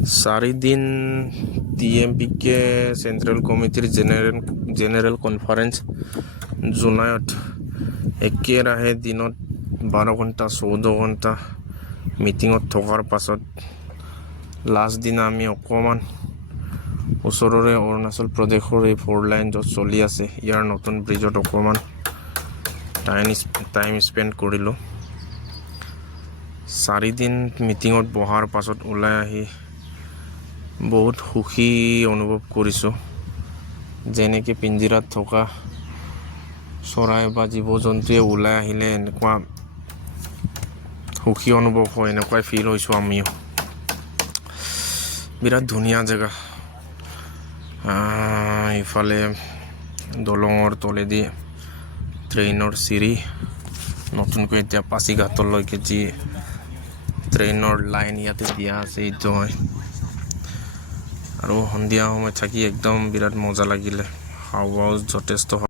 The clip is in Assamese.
চাৰিদিন TMPK চেণ্ট্ৰেল কমিটিৰ জেনেৰেল কনফাৰেন্স জুলাইত একেৰাহে দিনত 12 ঘণ্টা 14 ঘণ্টা মিটিঙত থকাৰ পাছত লাষ্ট দিনা আমি অকণমান ওচৰৰে অৰুণাচল প্ৰদেশৰ এই 4 লাইন য'ত চলি আছে ইয়াৰ নতুন ব্ৰিজত অকণমান টাইম স্পেণ্ড কৰিলোঁ। 4 দিন মিটিঙত বহাৰ পাছত ওলাই আহি বহুত সুখী অনুভৱ কৰিছোঁ। যেনেকৈ পিঞ্জিৰাত থকা চৰাই বা জীৱ জন্তুৱে ওলাই আহিলে এনেকুৱা সুখী অনুভৱ হয়, এনেকুৱাই ফিল হৈছোঁ আমিও। বিৰাট ধুনীয়া জেগা। ইফালে দলঙৰ তলেদি ট্ৰেইনৰ চিৰি, নতুনকৈ এতিয়া পাছিঘাটলৈকে যি ট্ৰেইনৰ লাইন ইয়াতে দিয়া আছে এইটো হয়। আৰু সন্ধিয়া সময়ত থাকি একদম বিৰাট মজা লাগিলে, হাৱাও যথেষ্ট